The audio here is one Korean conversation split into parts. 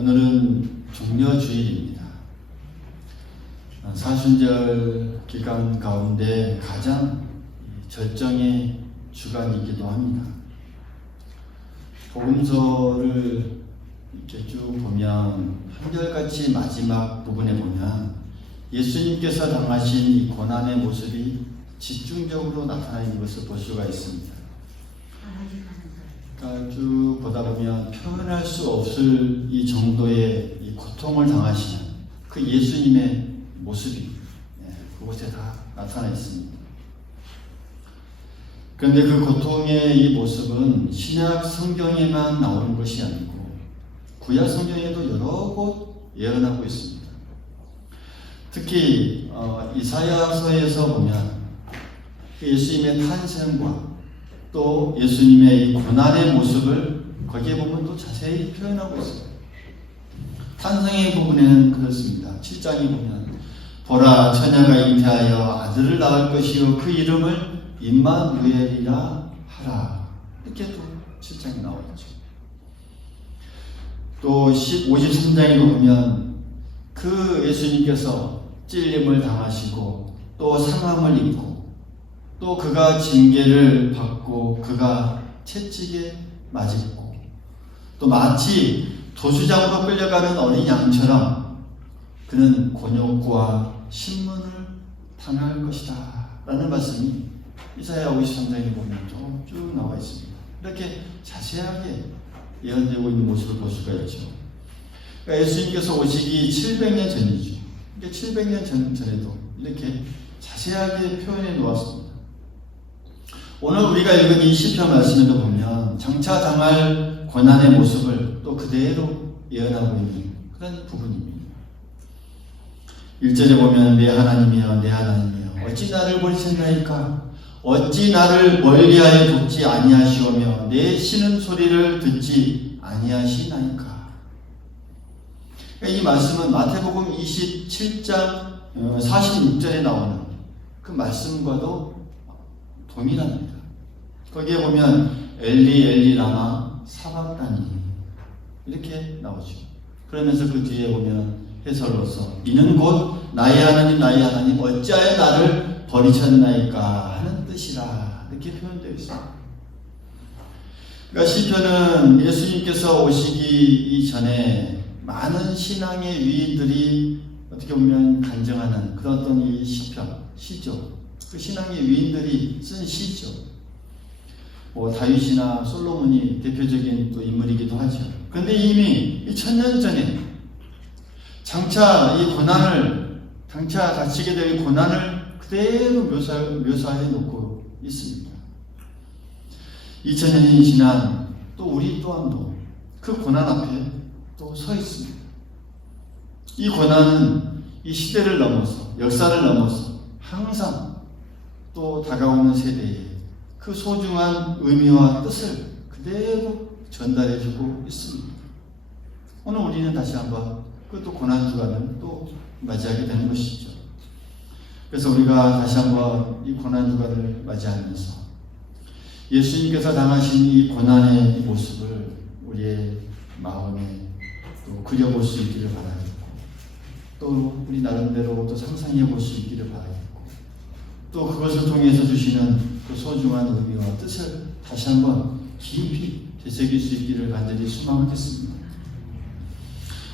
오늘은 종려주일입니다. 사순절 기간 가운데 가장 절정의 주간이기도 합니다. 복음서를 이렇게 쭉 보면 한결같이 마지막 부분에 보면 예수님께서 당하신 이 고난의 모습이 집중적으로 나타나 있는 것을 볼 수가 있습니다. 그러니까 쭉 보다 보면 표현할 수 없을 이 정도의 이 고통을 당하시는 그 예수님의 모습이 그곳에 다 나타나 있습니다. 그런데 그 고통의 이 모습은 신약 성경에만 나오는 것이 아니고 구약 성경에도 여러 곳 예언하고 있습니다. 특히 이사야서에서 보면 예수님의 탄생과 또 예수님의 이 고난의 모습을 거기에 보면 또 자세히 표현하고 있습니다. 탄생의 부분에는 그렇습니다. 7장에 보면 보라 처녀가 잉태하여 아들을 낳을 것이요 그 이름을 임마누엘이라 하라. 이렇게 또 7장에 나와 있죠. 또 53장에도 보면 그 예수님께서 찔림을 당하시고 또 상함을 입고 또 그가 징계를 받고 그가 채찍에 맞았고 또 마치 도수장으로 끌려가는 어린 양처럼 그는 곤욕과 신문을 당할 것이다 라는 말씀이 이사야 53장에 보면 쭉 나와 있습니다. 이렇게 자세하게 예언되고 있는 모습을 볼 수가 있죠. 그러니까 예수님께서 오시기 700년 전이죠. 그러니까 700년 전에도 이렇게 자세하게 표현해 놓았습니다. 오늘 우리가 읽은 이 시편 말씀에도 보면 장차 당할 고난의 모습을 또 그대로 예언하고 있는 그런 부분입니다. 1절에 보면 내 하나님이여 내 하나님이여 어찌 나를 버리셨나이까 어찌 나를 멀리하여 돕지 아니하시오며 내 쉬는 소리를 듣지 아니하시나이까. 이 말씀은 마태복음 27장 46절에 나오는 그 말씀과도 동일합니다. 거기에 보면 엘리 엘리 라마 사박다니 이렇게 나오죠. 그러면서 그 뒤에 보면 해설로서 이는 곧 나의 하나님 어찌하여 나를 버리셨나이까 하는 뜻이라 이렇게 표현되어 있습니다. 그러니까 시편은 예수님께서 오시기 이전에 많은 신앙의 위인들이 어떻게 보면 간증하는 그런 어떤 이 시편, 시죠. 그 신앙의 위인들이 쓴 시죠. 다윗이나 솔로몬이 대표적인 또 인물이기도 하죠. 그런데 이미 1000년 전에 장차 이 고난을, 장차 닥치게 될 고난을 그대로 묘사해 놓고 있습니다. 2000년이 지난 또 우리 또한도 그 고난 앞에 또 서 있습니다. 이 고난은 이 시대를 넘어서, 역사를 넘어서 항상 또 다가오는 세대에 그 소중한 의미와 뜻을 그대로 전달해주고 있습니다. 오늘 우리는 다시 한번 그 또 고난주간을 또 맞이하게 되는 것이죠. 그래서 우리가 다시 한번 이 고난주간을 맞이하면서 예수님께서 당하신 이 고난의 이 모습을 우리의 마음에 또 그려볼 수 있기를 바라겠고 또 우리 나름대로 또 상상해 볼 수 있기를 바라겠고 또 그것을 통해서 주시는 그 소중한 의미와 뜻을 다시 한번 깊이 되새길 수 있기를 간절히 소망하겠습니다.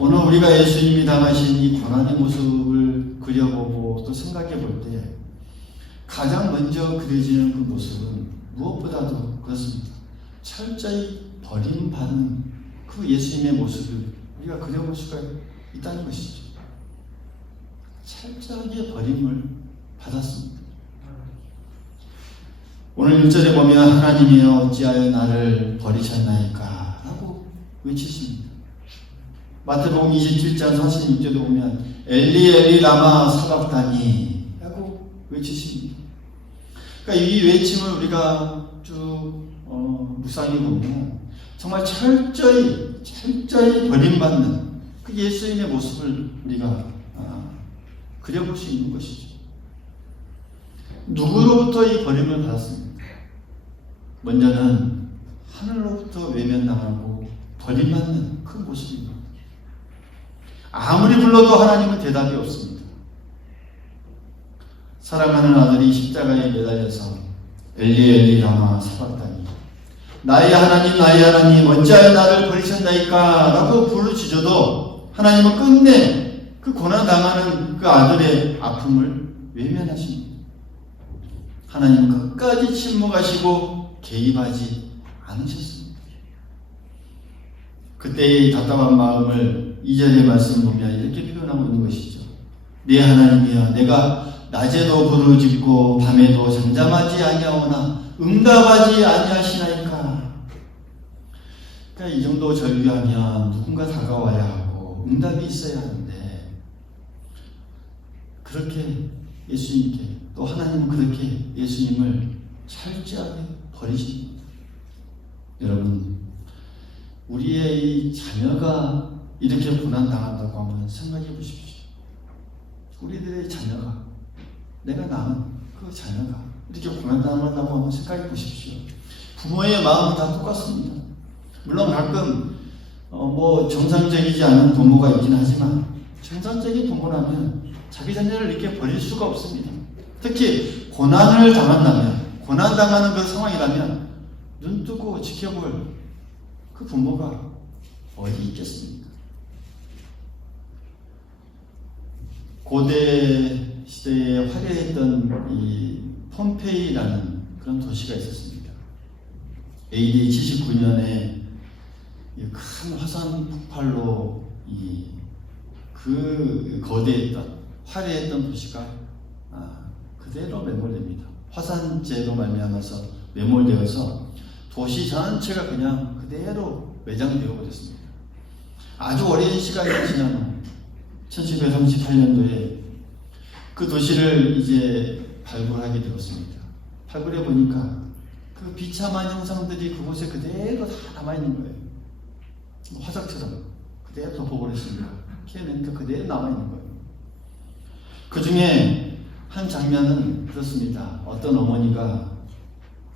오늘 우리가 예수님이 당하신 이 고난의 모습을 그려보고 또 생각해 볼 때 가장 먼저 그려지는 그 모습은 무엇보다도 그렇습니다. 철저히 버림받는 그 예수님의 모습을 우리가 그려볼 수가 있다는 것이죠. 철저하게 버림을 받았습니다. 오늘 1절에 보면 하나님이여 어찌하여 나를 버리셨나이까 라고 외치십니다. 마태복음 27장 46절에 보면 엘리 엘리 라마 사박다니 라고 외치십니다. 그러니까 이 외침을 우리가 쭉 묵상해 보면 정말 철저히 버림받는 그 예수님의 모습을 우리가 그려볼 수 있는 것이죠. 누구로부터 이 버림을 받았습니까? 먼저는 하늘로부터 외면당하고 버림받는 그 모습입니다. 아무리 불러도 하나님은 대답이 없습니다. 사랑하는 아들이 십자가에 매달려서 엘리 엘리 라마 사박다니, 나의 하나님 어찌하여 나를 버리셨나이까 라고 부르짖어도 하나님은 끝내 그 고난당하는 그 아들의 아픔을 외면하십니다. 하나님은 끝까지 침묵하시고 개입하지 않으셨습니다. 그때의 답답한 마음을 2절의 말씀 보면 이렇게 표현하고 있는 것이죠. 내 하나님이여, 내가 낮에도 부르짖고 밤에도 잠잠하지 아니하오나 응답하지 아니하시나이까. 그러니까 이 정도 절규하면 누군가 다가와야 하고 응답이 있어야 하는데, 그렇게 예수님께, 또 하나님은 그렇게 예수님을 철저하게 버리십니다. 여러분, 우리의 이 자녀가 이렇게 고난당한다고 하면 생각해 보십시오. 우리들의 자녀가, 내가 낳은 그 자녀가 이렇게 고난당한다고 하면 생각해 보십시오. 부모의 마음은 다 똑같습니다. 물론 가끔 정상적이지 않은 부모가 있긴 하지만, 정상적인 부모라면 자기 자녀를 이렇게 버릴 수가 없습니다. 특히 고난을 당한다면, 고난당하는 그 상황이라면 눈 뜨고 지켜볼 그 부모가 어디 있겠습니까? 고대 시대에 화려했던 이 폼페이라는 그런 도시가 있었습니다. AD 79년에 큰 화산 폭발로 그 거대했던 화려했던 도시가 그대로 매몰됩니다. 화산재로 말미암아서 매몰되어서 도시 전체가 그냥 그대로 매장되어 버렸습니다. 아주 오랜 시간이 지난 후 1738년도에 그 도시를 이제 발굴하게 되었습니다. 발굴해 보니까 그 비참한 형상들이 그곳에 그대로 다 남아있는 거예요. 화석처럼 그대로 덮어버렸습니다. 캐내니까 그대로 남아있는 거예요. 그 중에 한 장면은 그렇습니다. 어떤 어머니가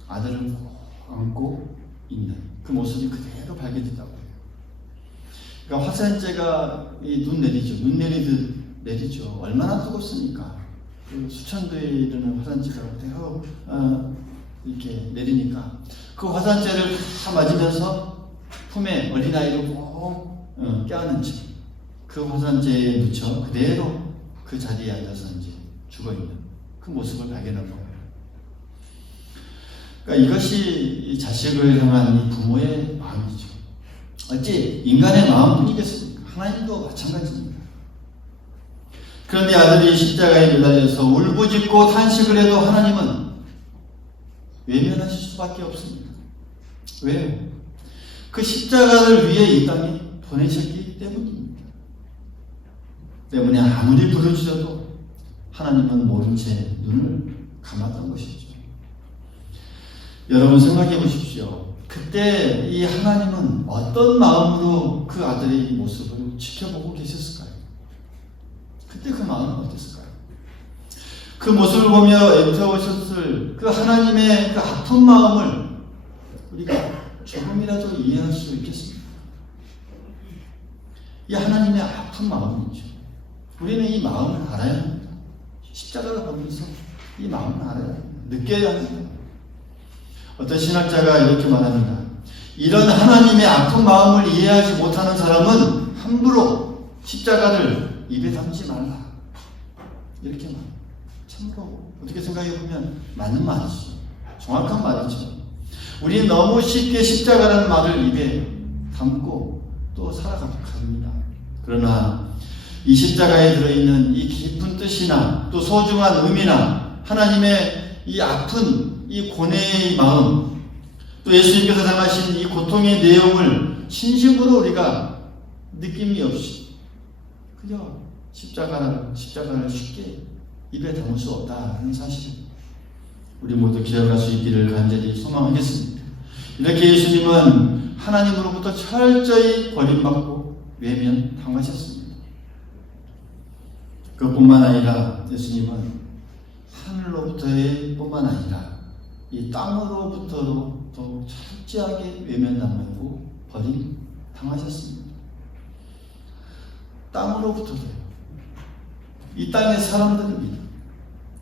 아들을 꼭 안고 있는 그 모습이 그대로 발견됐다고 해요. 그러니까 화산재가 눈 내리듯 내리죠. 얼마나 뜨겁습니까? 그 수천 도에 이르는 화산재가 그대로 이렇게 내리니까 그 화산재를 다 맞으면서 품에 어린아이를 꼭 껴안은 채 그 화산재에 묻혀 그대로 그 자리에 앉아서 이제 죽어있는 그 모습을 발견한 거예요. 그러니까 이것이 이 자식을 향한 이 부모의 마음이죠. 어찌 인간의 마음뿐이겠습니까? 하나님도 마찬가지입니다. 그런데 아들이 십자가에 매달려서 울부짖고 탄식을 해도 하나님은 외면하실 수밖에 없습니다. 왜요? 그 십자가를 위해 이 땅에 보내셨기 때문입니다. 때문에 아무리 부르짖어도 하나님은 모른 채 눈을 감았던 것이죠. 여러분 생각해 보십시오. 그때 이 하나님은 어떤 마음으로 그 아들의 모습을 지켜보고 계셨을까요? 그때 그 마음은 어땠을까요? 그 모습을 보며 애태우셨을 그 하나님의 그 아픈 마음을 우리가 조금이라도 이해할 수 있겠습니까? 이 하나님의 아픈 마음이죠. 우리는 이 마음을 알아야 합니다. 십자가를 보면서 이 마음을 알아야 합니다. 느껴야 합니다. 어떤 신학자가 이렇게 말합니다. 이런 하나님의 아픈 마음을 이해하지 못하는 사람은 함부로 십자가를 입에 담지 말라. 이렇게 말합니다. 참으로 어떻게 생각해 보면 맞는 말이죠. 정확한 말이죠. 우리는 너무 쉽게 십자가라는 말을 입에 담고 또 살아갑니다. 그러나 이 십자가에 들어있는 이 깊은 뜻이나 또 소중한 의미나 하나님의 이 아픈 이 고뇌의 마음, 또 예수님께서 당하신 이 고통의 내용을 진심으로 우리가 느낌이 없이 그저 십자가를 쉽게 입에 담을 수 없다는 사실, 우리 모두 기억할 수 있기를 간절히 소망하겠습니다. 이렇게 예수님은 하나님으로부터 철저히 버림받고 외면당하셨습니다. 그뿐만 아니라 예수님은 하늘로부터의 뿐만 아니라 이 땅으로부터도 더 철저하게 외면당하고 버림당하셨습니다. 땅으로부터 돼요. 이 땅의 사람들입니다.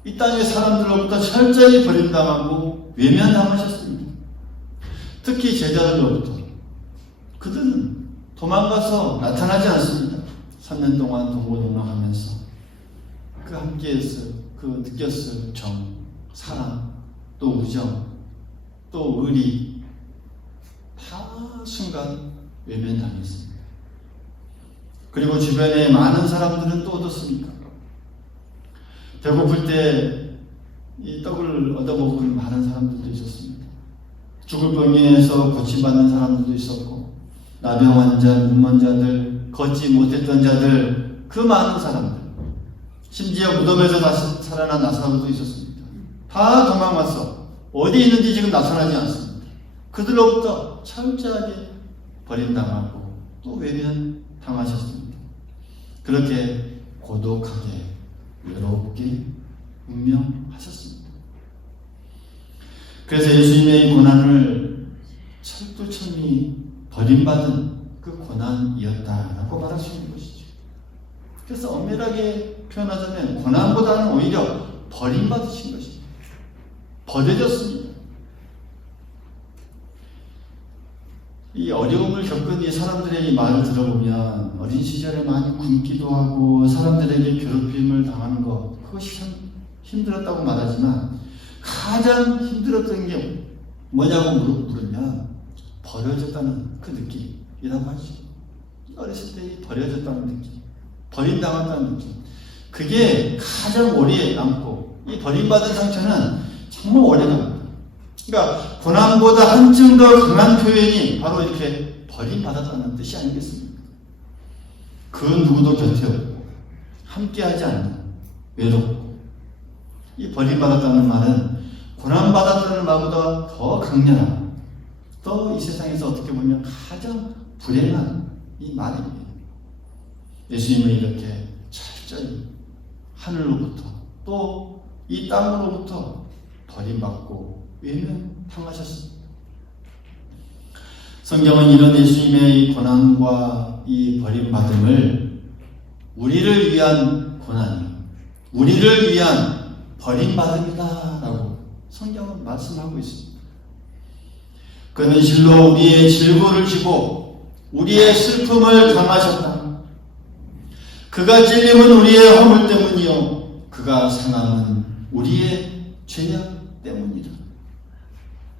이 땅의 사람들로부터 철저히 버림당하고 외면당하셨습니다. 특히 제자들로부터. 그들은 도망가서 나타나지 않습니다. 3년 동안 동고동락하면서 그 함께했을, 그 느꼈을 정, 사랑, 또 우정, 또 의리 다 순간 외면당했습니다. 그리고 주변에 많은 사람들은 또 어떻습니까? 배고플 때 이 떡을 얻어먹은 많은 사람들도 있었습니다. 죽을 병에서 고침받는 사람들도 있었고, 나병 환자, 문먼자들, 걷지 못했던 자들, 그 많은 사람들, 심지어 무덤에서 다시 살아난 나사로도 있었습니다. 다 도망갔어. 어디 있는지 지금 나타나지 않습니다. 그들로부터 철저하게 버림당하고 또 외면당하셨습니다. 그렇게 고독하게 외롭게 운명하셨습니다. 그래서 예수님의 고난을 철두철미 버림받은 그 고난이었다라고 말할 수 있는 것이죠. 그래서 엄밀하게 표현하자면 고난보다는 오히려 버림받으신 것입니다. 버려졌습니다. 이 어려움을 겪은 이 사람들의 이 말을 들어보면 어린 시절에 많이 굶기도 하고 사람들에게 괴롭힘을 당하는 것, 그것이 참 힘들었다고 말하지만 가장 힘들었던 게 뭐냐고 물으면 버려졌다는 그 느낌이라고 하죠. 어렸을 때 버려졌다는 느낌, 버림당했다는 느낌, 그게 가장 오래 남고, 이 버림받은 상처는 정말 오래 남니다. 그러니까 고난보다 한층 더 강한 표현이 바로 이렇게 버림받았다는 뜻이 아니겠습니까? 그 누구도 곁에 없고 함께하지 않는, 외롭고, 이 버림받았다는 말은 고난받았다는 말보다 더 강렬한, 또 이 세상에서 어떻게 보면 가장 불행한 이 말입니다. 예수님은 이렇게 철저히 하늘로부터 또 이 땅으로부터 버림받고 외면당하셨습니다. 성경은 이런 예수님의 고난과 이 버림받음을 우리를 위한 고난이, 우리를 위한 버림받음이다라고 성경은 말씀하고 있습니다. 그는 실로 우리의 질고를 지고 우리의 슬픔을 당하셨다. 그가 찔림은 우리의 허물 때문이요 그가 상함은 우리의 죄악 때문이다.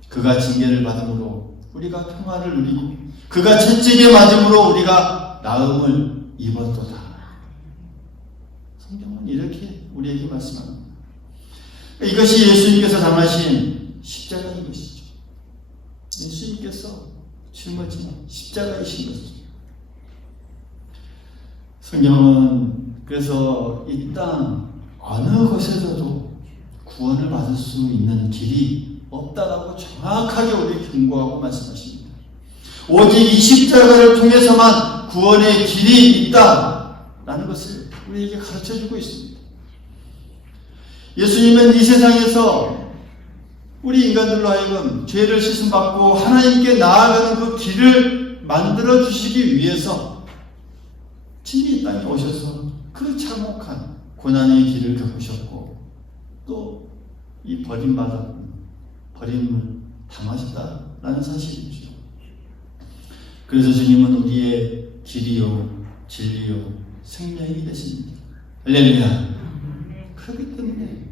그가 징계를 받음으로 우리가 평화를 누리고 그가 채찍에 맞음으로 우리가 나음을 입었도다. 성경은 이렇게 우리에게 말씀합니다. 이것이 예수님께서 당하신 십자가인 것이죠. 예수님께서 짊어진 십자가이신 것이죠. 성경은 그래서 이 땅 어느 곳에서도 구원을 받을 수 있는 길이 없다라고 정확하게 우리 경고하고 말씀하십니다. 오직 이 십자가를 통해서만 구원의 길이 있다라는 것을 우리에게 가르쳐주고 있습니다. 예수님은 이 세상에서 우리 인간들로 하여금 죄를 씻음받고 하나님께 나아가는 그 길을 만들어 주시기 위해서 친히 이 땅에 오셔서 그 참혹한 고난의 길을 겪으셨고 또 이 버림을 당하셨다라는 사실이죠. 그래서 주님은 우리의 길이요 진리요 생명이 되십니다. 할렐루야. 그렇기 때문에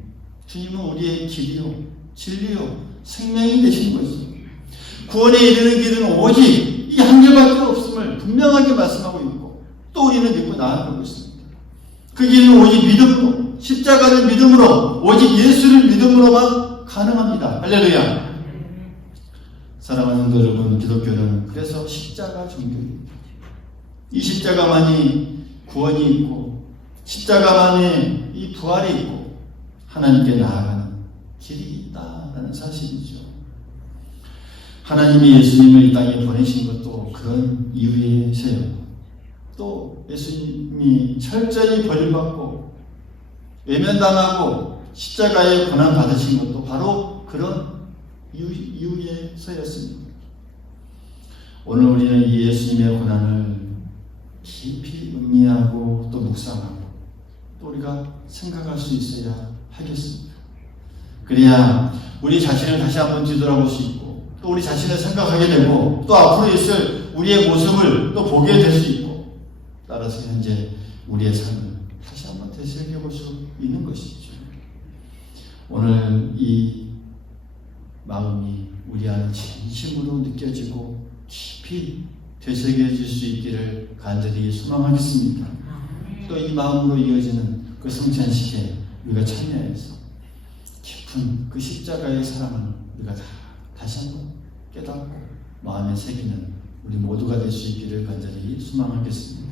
주님은 우리의 길이요 진리요 생명이 되신 것이죠. 구원에 이르는 길은 오직 이 한 길밖에 없음을 분명하게 말씀하고 있고 또 우리는 믿고 나아가고 있습니다. 그 길은 오직 믿음으로, 십자가를 믿음으로, 오직 예수를 믿음으로만 가능합니다. 할렐루야. 사랑하는 성도 여러분, 기독교는 그래서 십자가 종교입니다. 이 십자가만이 구원이 있고 십자가만이 이 부활이 있고 하나님께 나아가는 길이 있다라는 사실이죠. 하나님이 예수님을 이 땅에 보내신 것도 그런 이유에서요. 또 예수님이 철저히 버림받고 외면당하고 십자가에 고난받으신 것도 바로 그런 이유에서였습니다. 오늘 우리는 이 예수님의 고난을 깊이 음미하고 기도하고 또 묵상하고 또 우리가 생각할 수 있어야 하겠습니다. 그래야 우리 자신을 다시 한번 뒤돌아볼 수 있고 또 우리 자신을 생각하게 되고 또 앞으로 있을 우리의 모습을 또 보게 될 수 있고 따라서 현재 우리의 삶을 다시 한번 되새겨볼 수 있는 것이죠. 오늘 이 마음이 우리 안에 진심으로 느껴지고 깊이 되새겨질 수 있기를 간절히 소망하겠습니다. 또 이 마음으로 이어지는 그 성찬식에 우리가 참여해서 깊은 그 십자가의 사랑을 우리가 다시 한번 깨닫고 마음에 새기는 우리 모두가 될 수 있기를 간절히 소망하겠습니다.